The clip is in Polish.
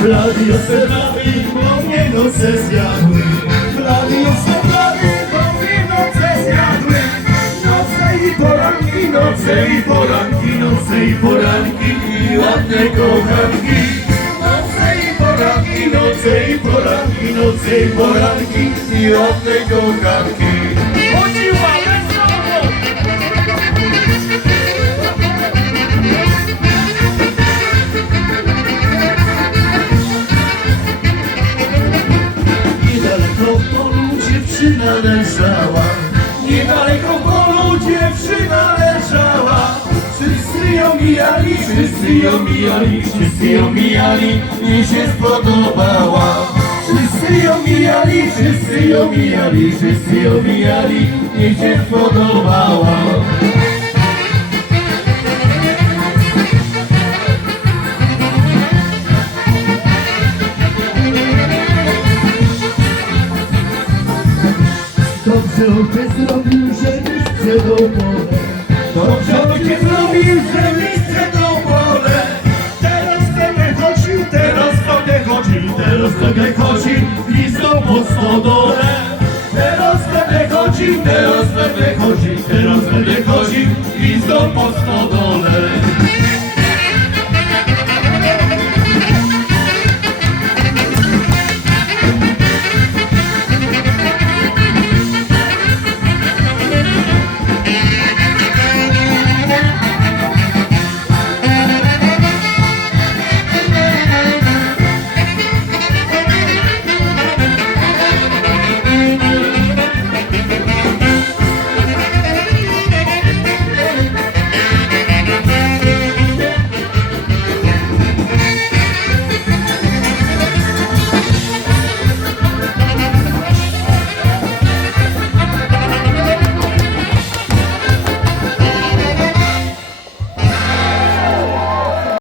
Radio se prawi, bo mnie noce zjadły. Radio se prawi, bo mnie noce zjadły. Noce i poranki, noce i poranki, noce i poranki i ładne kochanki. Noce i poranki, noce i poranki, noce i poranki i ładne kochanki. Dziewczyna leżała. Niedaleko polu dziewczyna leżała. Wszyscy ją mijali, wszyscy ją mijali Wszyscy ją mijali, mi się spodobała. Wszyscy ją mijali, wszyscy ją mijali Wszyscy ją mijali, mi się spodobała Dobrze ojciec zrobił, że mi sprzedał pole Dobrze ojciec zrobił, że mi sprzedał pole Teraz będę chodził, teraz będę chodził Teraz będę chodził listą po stodole. Teraz będę chodził, teraz będę chodził Teraz będę chodził listą po stodole